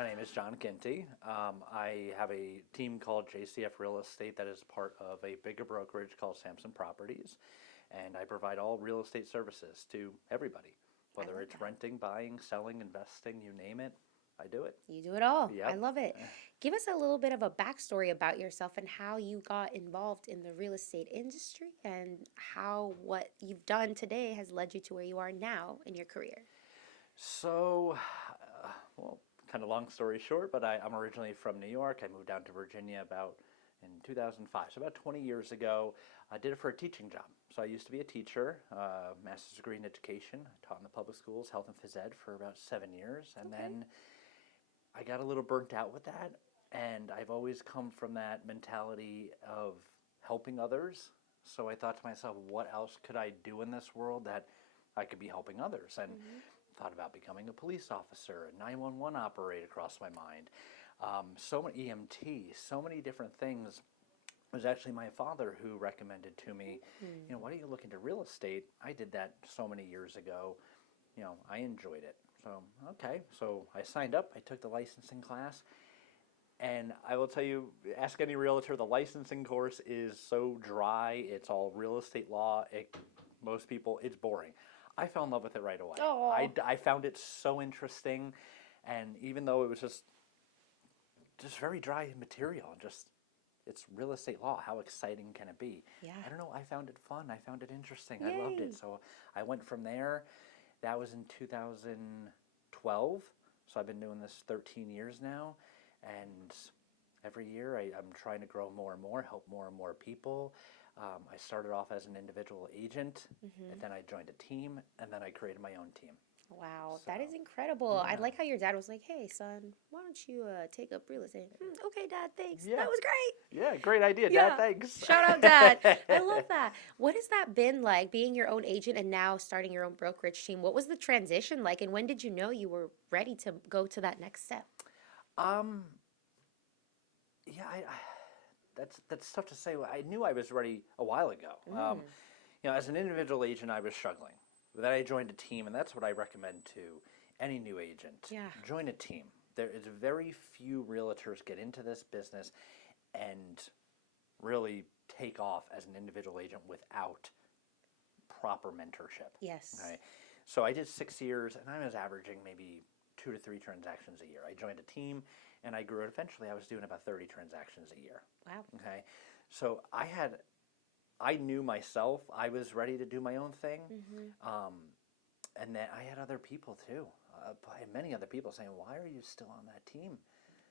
My name is John Ginty. I have a team called JCF Real Estate that is part of a bigger brokerage called Samson Properties, and I provide all real estate services to everybody, whether it's renting, buying, selling, investing, you name it, I do it. You do it all. Yep. I love it. Give us a little bit of a backstory about yourself and how you got involved in the real estate industry and how what you've done today has led you to where you are now in your career. So, well, kind of long story short, but I'm originally from New York. I moved down to Virginia in 2005, so about 20 years ago. I did it for a teaching job. So I used to be a teacher, master's degree in education. I taught in the public schools, health and phys ed for about 7 years, and then I got a little burnt out with that, and I've always come from that mentality of helping others. So I thought to myself, what else could I do in this world that I could be helping others? And thought about becoming a police officer, a 911 operator crossed my mind. So many EMT, so many different things. It was actually my father who recommended to me, why don't you look into real estate? I did that so many years ago. I enjoyed it. So, okay. So I signed up. I took the licensing class. And I will tell you, ask any realtor, the licensing course is so dry. It's all real estate law. Most people, it's boring. I fell in love with it right away. I found it so interesting. And even though it was just very dry material, it's real estate law. How exciting can it be? Yeah. I don't know. I found it fun. I found it interesting. I loved it. So I went from there. That was in 2012. So I've been doing this 13 years now. And every year I'm trying to grow more and more, help more and more people. I started off as an individual agent, and then I joined a team, and then I created my own team. Wow, So, that is incredible. yeah. I like how your dad was like, hey, son, why don't you take up real estate? Okay, Dad, thanks. Yeah. That was great. Yeah, great idea, Yeah. Dad. Thanks. Shout out, Dad. I love that. What has that been like, being your own agent and now starting your own brokerage team? What was the transition like, and when did you know you were ready to go to that next step? Yeah, that's tough to say. I knew I was ready a while ago. As an individual agent, I was struggling. Then I joined a team, and that's what I recommend to any new agent. Yeah. Join a team. There is very few realtors get into this business and really take off as an individual agent without proper mentorship. Yes. Okay? So I did 6 years, and I was averaging maybe 2 to 3 transactions a year. I joined a team, and I grew it. Eventually, I was doing about 30 transactions a year. Wow. Okay, so I knew myself. I was ready to do my own thing, and then I had other people too. Many other people saying, "Why are you still on that team?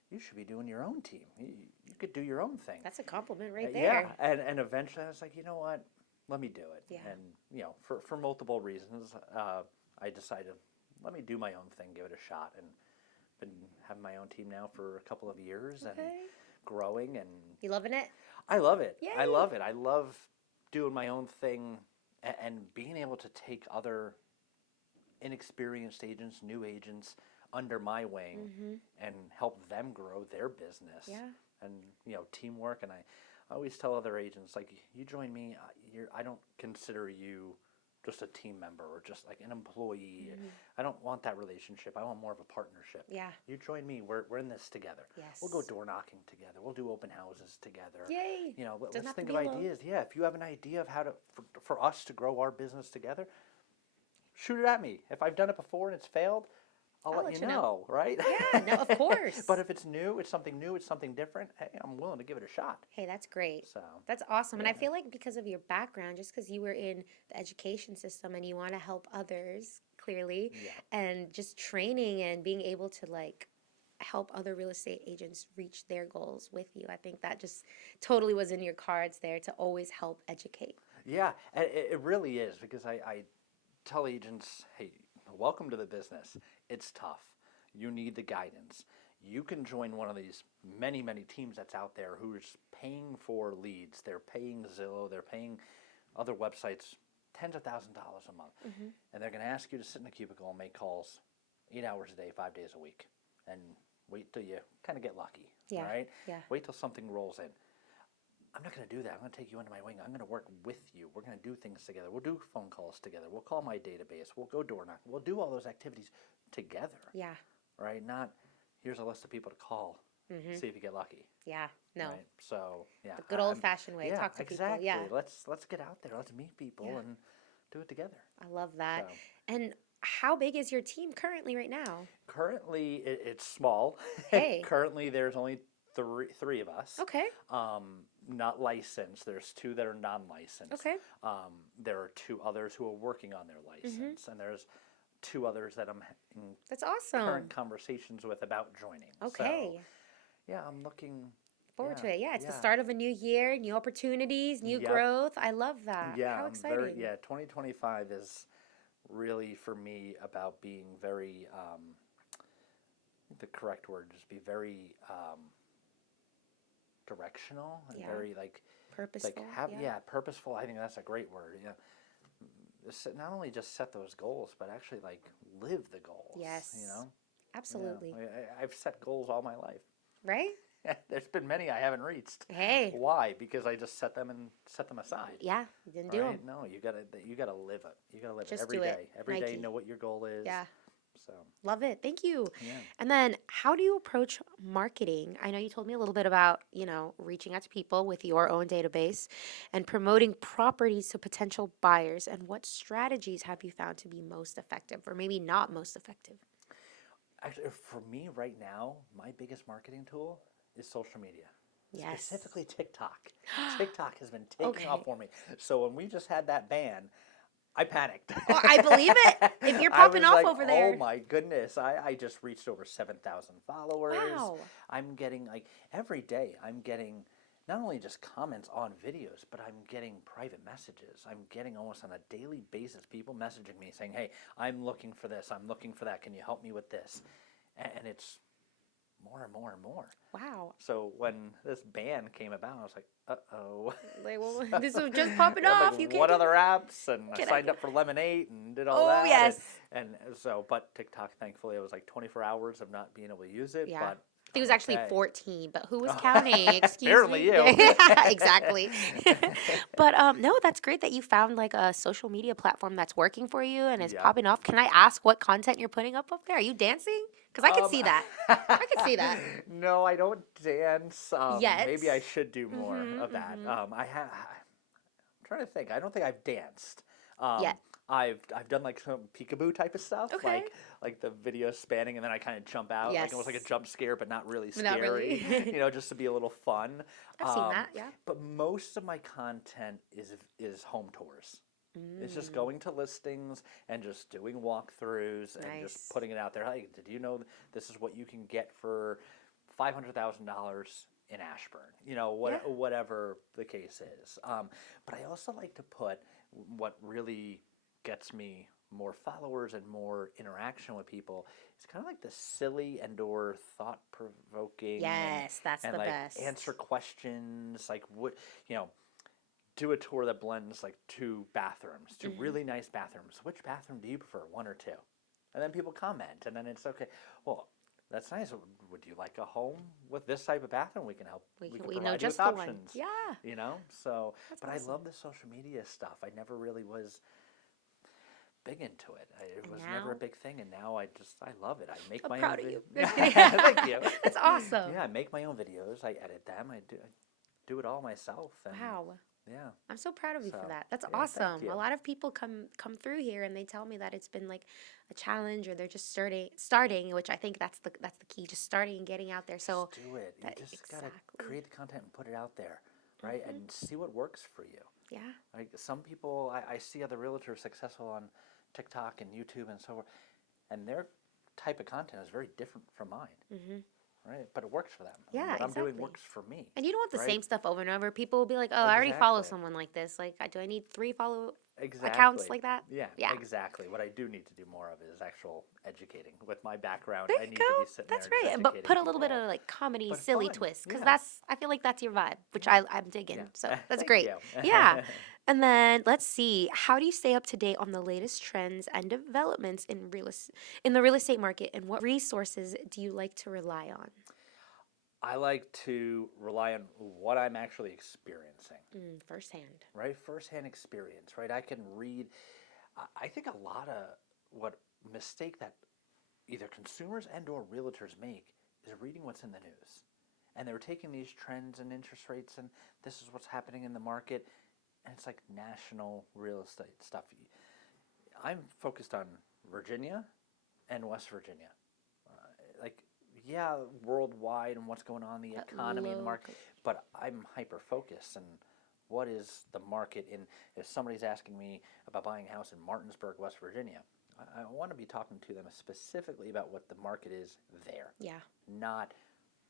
You should be doing your own team. You could do your own thing." That's a compliment right there. Yeah, and eventually I was like, you know what? Let me do it. Yeah. And for multiple reasons, I decided, let me do my own thing, give it a shot, and been having my own team now for a couple of years and growing. And You loving it? I love it. Yay. I love it. I love doing my own thing and being able to take other inexperienced agents, new agents under my wing and help them grow their business. Yeah. And teamwork. And I always tell other agents, like, you join me, I don't consider you just a team member or just like an employee. I don't want that relationship. I want more of a partnership. Yeah. You join me. We're in this together. Yes. We'll go door knocking together. We'll do open houses together. Yay. Let's think of ideas. Yeah, if you have an idea of how for us to grow our business together, shoot it at me. If I've done it before and it's failed, I'll let you know, right? Yeah, no, of course. But if it's something new, it's something different, hey, I'm willing to give it a shot. Hey, that's great. So That's awesome. And I feel like because of your background, just because you were in the education system and you want to help others, clearly, and just training and being able to help other real estate agents reach their goals with you, I think that just totally was in your cards there to always help educate. Yeah, and it really is, because I tell agents, hey, welcome to the business. It's tough. You need the guidance. You can join one of these many, many teams that's out there who's paying for leads. They're paying Zillow. They're paying other websites tens of thousands of dollars a month. And they're going to ask you to sit in a cubicle and make calls 8 hours a day, 5 days a week. And wait till you kind of get lucky. Yeah. Right? Yeah. Wait till something rolls in. I'm not going to do that. I'm going to take you under my wing. I'm going to work with you. We're going to do things together. We'll do phone calls together. We'll call my database. We'll go door knocking. We'll do all those activities together. Yeah. Right? Not here's a list of people to call, see if you get lucky. Yeah, no. Right? So yeah, The good old-fashioned way. yeah, Talk to exactly. people. Yeah, Let's get out there. Let's meet people yeah. and do it together. I love that. So And how big is your team currently right now? currently, it's small. Hey. Currently, there's only three of us. Okay. Not licensed. There's two that are non-licensed. Okay. There are two others who are working on their license, and there's two others that I'm in That's awesome. current conversations with about joining. Okay. So, yeah, I'm looking Forward to it. Yeah, it's the yeah. start of a new year, new opportunities, new Yep. growth. I love that. Yeah, How I'm exciting. 2025 is really for me about being very, the correct word is be very directional and Yeah. very Purposeful. purposeful. I think that's a great word. Yeah, not only just set those goals, but actually live the goals. Yes. You know, Absolutely. I've set goals all my life. Right? There's been many I haven't reached. Hey. Why? Because I just set them aside. Yeah, you didn't do them. Right? No, you gotta live it. You gotta live Just it every do day. it. Every day, Nike. know what your goal is. Yeah. So Love it. Thank you. yeah. And then how do you approach marketing? I know you told me a little bit about, reaching out to people with your own database and promoting properties to potential buyers. And what strategies have you found to be most effective or maybe not most effective? Actually, for me right now, my biggest marketing tool is social media. Yes. Specifically TikTok. TikTok has been taking off Okay. for me. So when we just had that ban, I panicked. Oh, I believe it. If you're I popping was off like, over there. oh my goodness. I just reached over 7,000 followers. Wow. I'm getting every day I'm getting not only just comments on videos, but I'm getting private messages. I'm getting almost on a daily basis people messaging me saying, hey, I'm looking for this. I'm looking for that. Can you help me with this? And it's more and more and more. Wow. So when this ban came about, I was like, uh-oh. Like, well, this was just popping I'm off. like, You can't what do other apps? And I Can I signed do- up for Lemonade and did all Oh, that. yes. And so, but TikTok, thankfully, it was like 24 hours of not being able to use it. Yeah. But It was I'm actually okay. 14, but who was Oh. counting? Excuse Apparently me. you. Exactly. But no, that's great that you found like a social media platform that's working for you and is Yeah. popping off. Can I ask what content you're putting up there? Are you dancing? Because I can see that. I can see that. No, I don't dance. Yet. Maybe I should do more Mhm, of that. mhm. I'm trying to think. I don't think I've danced. Yet. I've done like some peekaboo type of stuff, Okay. like the video spanning and then I kind of jump out, like almost like a Yes. jump scare, but not really But not really. scary, just to be a little fun. I've seen that, yeah. But most of my content is home tours. It's just going to listings and just doing walkthroughs and Nice. just putting it out there. Hey, did you know this is what you can get for $500,000 in Ashburn? Whatever the case is. But I also like to put what really gets me more followers and more interaction with people. It's kind of like the silly and/or thought-provoking. Yes, that's and the like best. answer questions. Like do a tour that blends like two bathrooms, two really nice bathrooms. Which bathroom do you prefer, one or two? And then people comment, and then it's okay. Well, that's nice. Would you like a home with this type of bathroom? We can help. We can We provide know you just with the one. options. Yeah. So, That's but awesome. I love the social media stuff. I never really was big into it. It And was never a now? big thing, and now I love it. I make I'm my proud own of you. Thank you. That's awesome. Yeah, I make my own videos. I edit them. I do it all myself. And Wow. Yeah. I'm so proud of you for So, that. That's yeah, thank awesome. you. A lot of people come through here and they tell me that it's been like a challenge or they're just starting, which I think that's the key, just starting and getting out there. So Just do it. You that- just gotta exactly. create the content and put it out there, right? And see what works for you. yeah. Like some people, I see other realtors successful on TikTok and YouTube and so forth, and their type of content is very different from mine, right? But it works for them. Yeah, what I'm doing exactly. works for me. And you don't want the Right. same stuff over and over. People will be like, "Oh, I already follow Exactly. someone like this. Like, do I need 3 follow Exactly. accounts like that?" Yeah, Yeah. exactly. What I do need to do more of is actual educating. With my background, There I you need go. to be sitting That's there right. just But educating put a little bit people. of like comedy, But silly fun, twist, because yeah. I feel like that's your vibe, which I'm digging. Yeah. So that's Thank great. you. Yeah. And then let's see, how do you stay up to date on the latest trends and developments in the real estate market, and what resources do you like to rely on? I like to rely on what I'm actually experiencing, Firsthand. right? Firsthand experience, right? I can read. I think a lot of what mistake that either consumers and or realtors make is reading what's in the news. And they were taking these trends and interest rates and this is what's happening in the market. And it's like national real estate stuff. I'm focused on Virginia and West Virginia. Like, yeah, worldwide and what's going on, the economy and the market. But I'm hyper-focused and what is the market in, if somebody's asking me about buying a house in Martinsburg, West Virginia, I want to be talking to them specifically about what the market is there. Yeah. Not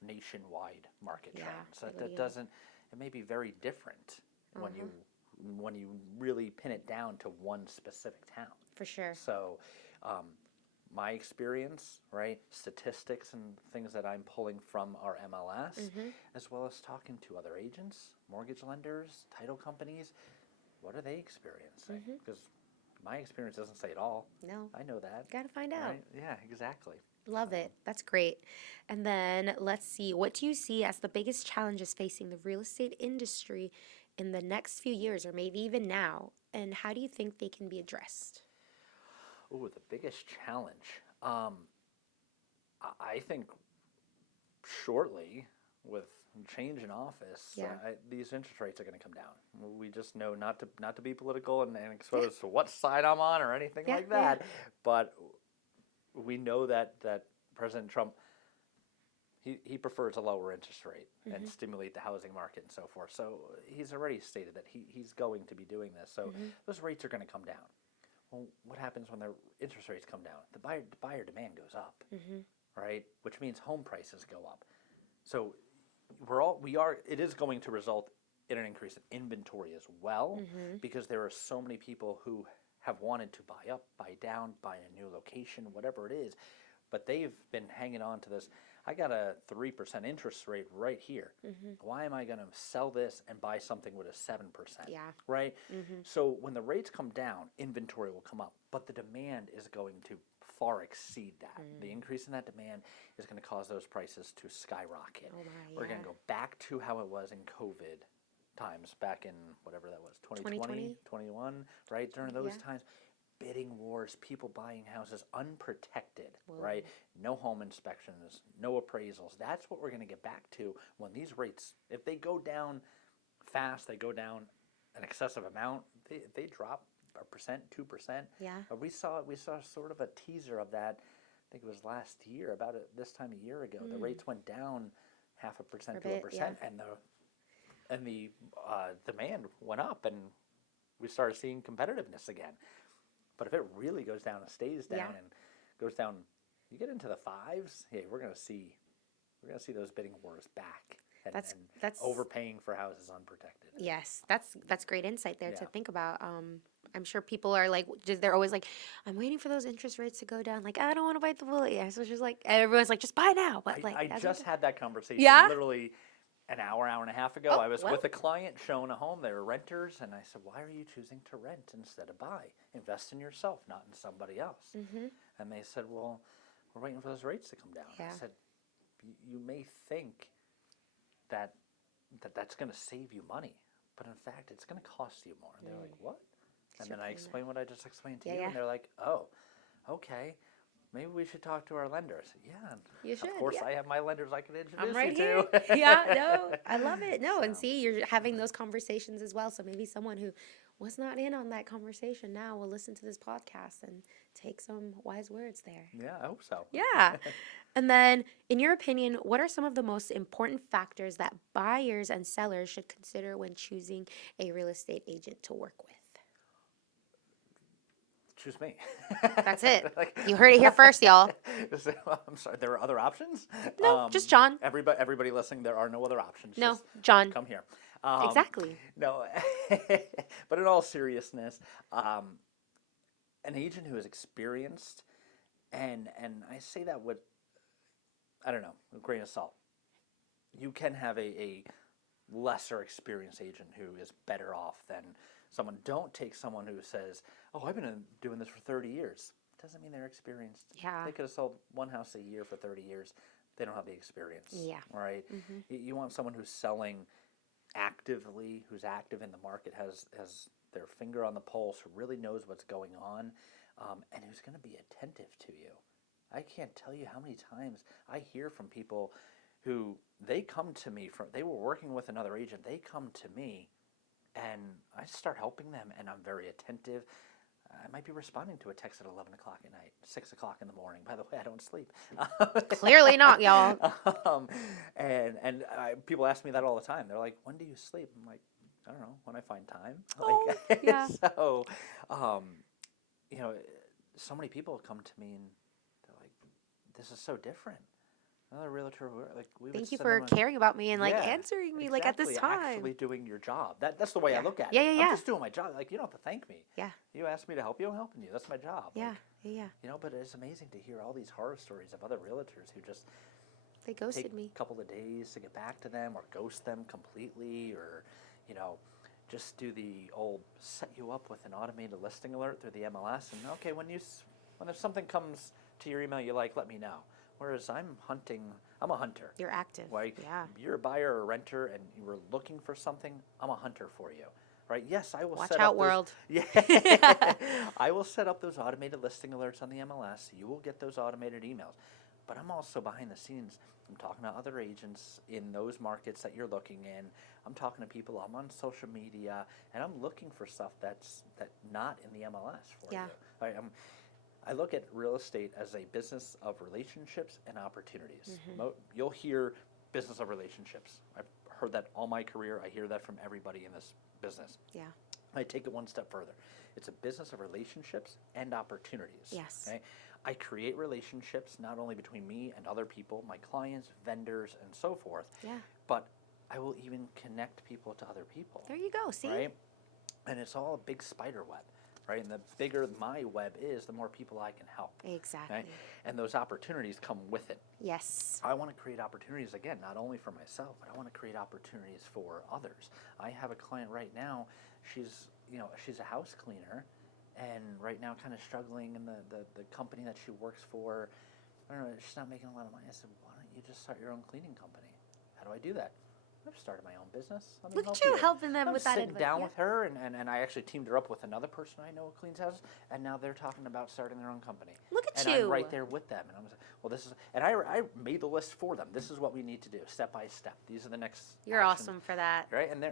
nationwide market Yeah, trends. That yeah. doesn't, it may be very different when you really pin it down to one specific town. For sure. So my experience, right, statistics and things that I'm pulling from our MLS, as well as talking to other agents, mortgage lenders, title companies, what are they experiencing? Because my experience doesn't say it all. No. I know that. Got to find out. Right? Yeah, exactly. Love it. That's great. And then let's see, what do you see as the biggest challenges facing the real estate industry in the next few years or maybe even now? And how do you think they can be addressed? Ooh, the biggest challenge. I think shortly with change in office, these interest rates are going to come down. We just know not to be political and expose to what side I'm on or anything like that. But we know that President Trump, he prefers a lower interest rate and stimulate the housing market and so forth. So he's already stated that he's going to be doing this. So those rates are going to come down. Well, what happens when the interest rates come down? The buyer demand goes up, right? Which means home prices go up. So it is going to result in an increase in inventory as well, because there are so many people who have wanted to buy up, buy down, buy in a new location, whatever it is, but they've been hanging on to this. I got a 3% interest rate right here. Why am I going to sell this and buy something with a 7%? Yeah. Right? So when the rates come down, inventory will come up, but the demand is going to far exceed that. The increase in that demand is going to cause those prices to skyrocket. Oh my, We're going to go back to how it was in COVID times, back in whatever that was, 2020, 21, right? During those times. Bidding wars, people buying houses unprotected, right? No home inspections, no appraisals. That's what we're going to get back to when these rates, if they go down fast, they go down an excessive amount, they drop 1%, 2%. Yeah. We saw sort of a teaser of that. I think it was last year, about this time a year ago. The rates went down 0.5% to 1%, and the demand went up, and we started seeing competitiveness again. But if it really goes down and stays down and goes down, you get into the 5s. Hey, we're gonna see those bidding wars back. And, that's overpaying for houses unprotected. Yes, that's great insight there to think about. I'm sure people are like, they're always like, I'm waiting for those interest rates to go down. Like, I don't want to bite the bullet. Yeah, so it's just like everyone's like, just buy now. But like, I just had that conversation literally an hour and a half ago. I was with a client showing a home. They were renters, and I said, why are you choosing to rent instead of buy? Invest in yourself, not in somebody else. And they said, well, we're waiting for those rates to come down. I said, you may think that's going to save you money, but in fact, it's going to cost you more. And they're like, what? And then I explained what I just explained to you, and they're like, oh, okay. Maybe we should talk to our lenders. Yeah, you should. Of course, I have my lenders I can introduce I'm right you here. to. No, I love it. No, and see, you're having those conversations as well. So maybe someone who was not in on that conversation now will listen to this podcast and take some wise words there. Yeah, I hope so. Yeah. And then, in your opinion, what are some of the most important factors that buyers and sellers should consider when choosing a real estate agent to work with? Choose me. That's it. You heard it here first, y'all. I'm sorry. There are other options? No, just John. Everybody listening, there are no other options. No, just John. Come here. Exactly. No, but in all seriousness, an agent who is experienced, and I say that with, I don't know, a grain of salt. You can have a lesser experienced agent who is better off than someone. Don't take someone who says, oh, I've been doing this for 30 years. Doesn't mean they're experienced. Yeah. They could have sold one house a year for 30 years. They don't have the experience. Yeah. Right? You want someone who's selling actively, who's active in the market, has their finger on the pulse, who really knows what's going on, and who's going to be attentive to you. I can't tell you how many times I hear from people who they come to me they were working with another agent. They come to me and I start helping them and I'm very attentive. I might be responding to a text at 11 o'clock at night, 6 o'clock in the morning. By the way, I don't sleep. Clearly not, y'all. People ask me that all the time. They're like, when do you sleep? I'm like, I don't know, when I find time. Oh, yeah. So, you know, so many people come to me and they're like, this is so different. Another realtor, like we Thank would you send for them caring about me and like Yeah, answering me like at this exactly, time. actually doing your job. That's the way I look at Yeah, it. yeah, I'm yeah. just doing my job. Like, you don't have to thank me. Yeah. You asked me to help you, I'm helping you. That's my job. Yeah, Like, yeah. you know, but it's amazing to hear all these horror stories of other realtors who just They ghosted take me. a couple of days to get back to them or ghost them completely or, you know, just do the old set you up with an automated listing alert through the MLS and, okay, when if something comes to your email you like, let me know. Whereas I'm a hunter. You're active. Like, Yeah. you're a buyer or a renter and you were looking for something, I'm a hunter for you. Right? Yes, I will Watch set out, up world. Yeah. I will set up those automated listing alerts on the MLS. You will get those automated emails. But I'm also behind the scenes. I'm talking to other agents in those markets that you're looking in. I'm talking to people. I'm on social media, and I'm looking for stuff that's not in the MLS for Yeah. you. I look at real estate as a business of relationships and opportunities. You'll hear business of relationships. I've heard that all my career. I hear that from everybody in this business. Yeah. I take it one step further. It's a business of relationships and opportunities. Yes. Okay? I create relationships not only between me and other people, my clients, vendors, and so forth, Yeah. but I will even connect people to other people. There you go. See? Right? And it's all a big spider web. Right? And the bigger my web is, the more people I can help. Exactly. Okay? And those opportunities come with it. Yes. I want to create opportunities, again, not only for myself, but I want to create opportunities for others. I have a client right now, she's a house cleaner, and right now kind of struggling in the company that she works for. I don't know, she's not making a lot of money. I said, why don't you just start your own cleaning company? How do I do that? I've started my own business. Let me Look help at you helping them I'm with that sitting advice. down Yeah. with her, and I actually teamed her up with another person I know who cleans houses, and now they're talking about starting their own company. Look at and you. I'm right there with them, and I'm like, well, this is, and I made the list for them. This is what we need to do, step by step. These are the next. You're actions, awesome for that. right? And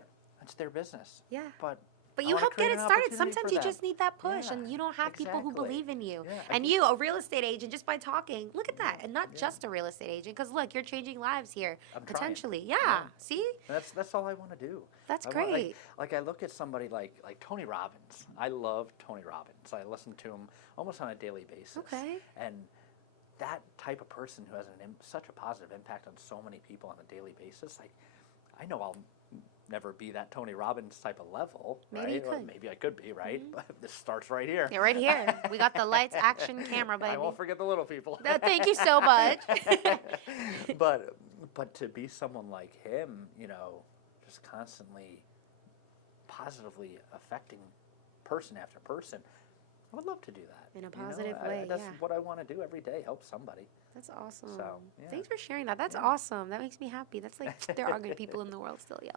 it's their business. Yeah. But you wanna help get create it an started. opportunity Sometimes for you them. just need that push, Yeah, and you don't have people who exactly. believe in you. Yeah, And you, a real estate agent, just by talking, look at that, and not just a real estate agent, because look, you're changing lives here I'm trying. potentially. Yeah. Yeah. See, That's all I want to do. That's I want- great. like I look at somebody like Tony Robbins. I love Tony Robbins. I listen to him almost on a daily basis. Okay. And that type of person who has such a positive impact on so many people on a daily basis, like I know I'll never be that Tony Robbins type of level, Maybe right? you Or could. maybe I could be, right? But this starts right here. yeah, right here. We got the lights, action, camera, baby. I won't forget the little people. Thank you so much. but to be someone like him, just constantly positively affecting person after person, I would love to do that. In a positive way, That's yeah. what I want to do every day, help somebody. That's awesome. So, yeah. Thanks for sharing that. That's Yeah. awesome. That makes me happy. That's like there are good people in the world still. Yeah.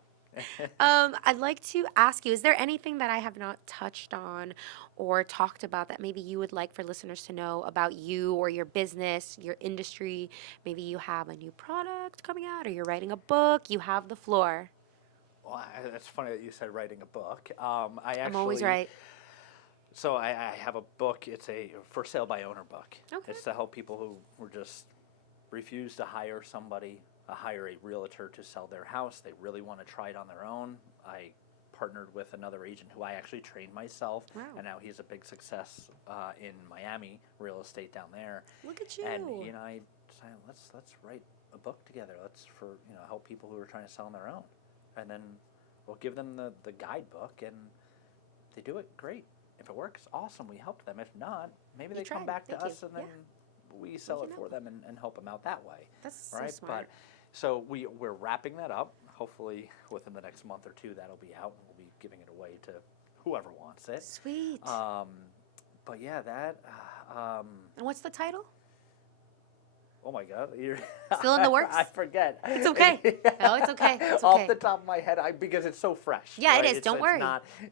I'd like to ask you, is there anything that I have not touched on or talked about that maybe you would like for listeners to know about you or your business, your industry? Maybe you have a new product coming out or you're writing a book. You have the floor. Well, it's funny that you said writing a book. I'm always right. So I have a book. It's a for sale by owner book. Okay. It's to help people who just refuse to hire a realtor to sell their house. They really want to try it on their own. I partnered with another agent who I actually trained myself, Wow. and now he's a big success in Miami real estate down there. Look at you. And I decided let's write a book together. Let's help people who are trying to sell on their own, and then we'll give them the guidebook, and they do it great. If it works, awesome. We helped them. If not, maybe they come tried. back to Thank you. us, and then Yeah. we sell can it for help them and help them out that way. That's so right? smart. So we're wrapping that up. Hopefully within the next month or two that'll be out, and we'll be giving it away to whoever wants it. Sweet. But yeah, that. And what's the title? Oh my God, you're Still in the works? I forget. It's okay. No, it's okay. It's Off okay. the top of my head, because it's so fresh. Yeah, it right? is. Don't worry.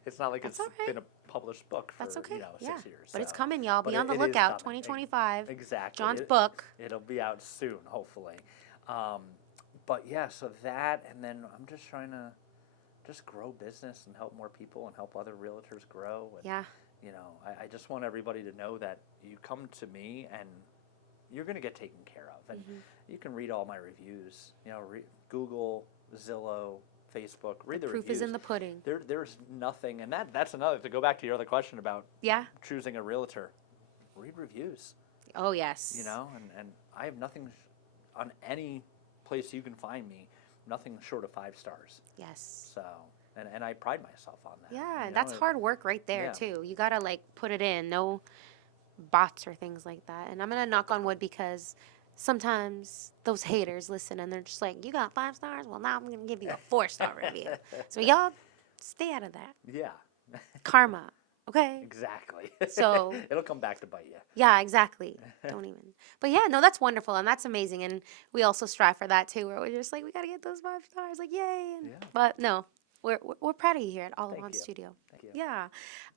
It's not like That's it's all right. been a published book for That's okay. 6 years. But it's so. coming, y'all. But Be on the it is lookout. coming. 2025. Exactly. John's book. It'll be out soon, hopefully. But yeah, so that, and then I'm just trying to just grow business and help more people and help other realtors grow. And, Yeah. you know, I just want everybody to know that you come to me and you're going to get taken care of. And you can read all my reviews. You know, Google, Zillow, Facebook, read the Proof reviews. is in the pudding. There's nothing, and that's another, to go back to your other question about choosing a realtor, read reviews. Oh, yes. You know, and I have nothing on any place you can find me, nothing short of 5 stars. Yes. So, and I pride myself on that. Yeah, you know? that's hard work right there, too. You got to, like, put it in. No bots or things like that. And I'm going to knock on wood because sometimes those haters listen and they're just like, you got 5 stars? Well, now I'm going to give you a 4-star review. So y'all stay out of that. Yeah. Karma. Okay. Exactly. So it'll come back to bite you. Yeah, exactly. Don't even. But yeah, no, that's wonderful and that's amazing. And we also strive for that too, where we're just like, we got to get those 5 stars. Like, yay. And, but no, we're proud of you here at All in One Studio. Thank you. Yeah.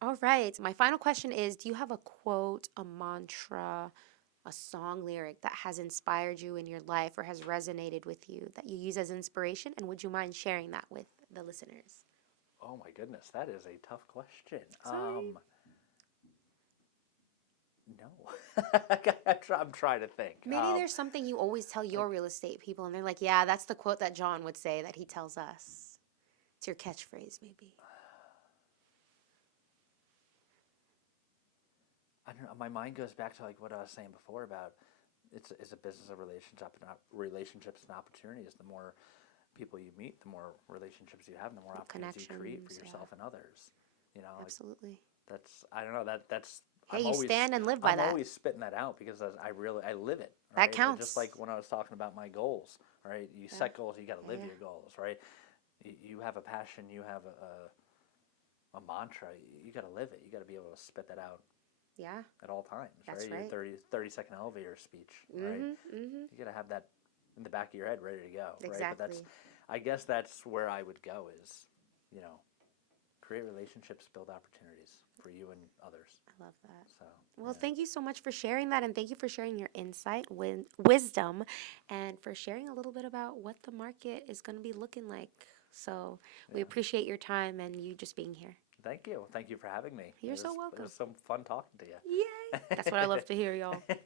All right. My final question is, do you have a quote, a mantra, a song lyric that has inspired you in your life or has resonated with you that you use as inspiration? And would you mind sharing that with the listeners? Oh my goodness, that is a tough question. Sorry. No. I'm trying to think. Maybe there's something you always tell your real estate people and they're like, yeah, that's the quote that John would say that he tells us. It's your catchphrase, maybe. I don't know, my mind goes back to like what I was saying before about it's a business of relationships and opportunities. The more people you meet, the more relationships you have, and the more opportunities you create for yourself and others. You know, absolutely. Like I don't know, that's. Hey, you stand and live by that. I'm always spitting that out because I live it. Right? That counts. Just like when I was talking about my goals, right? You set goals, you got to live your goals, right? You have a passion, you have a mantra, you got to live it. You got to be able to spit that out. Yeah. At all times, That's right? Your 30-second elevator speech, right? You got to have that in the back of your head ready to go, right? Exactly. But I guess that's where I would go is, you know, create relationships, build opportunities for you and others. I love that. So, well, thank you so much for sharing that, and thank you for sharing your insight, wisdom, and for sharing a little bit about what the market is going to be looking like. So we appreciate your time and you just being here. Thank you. Thank you for having me. You're so welcome. It was some fun talking to you. Yay! That's what I love to hear, y'all.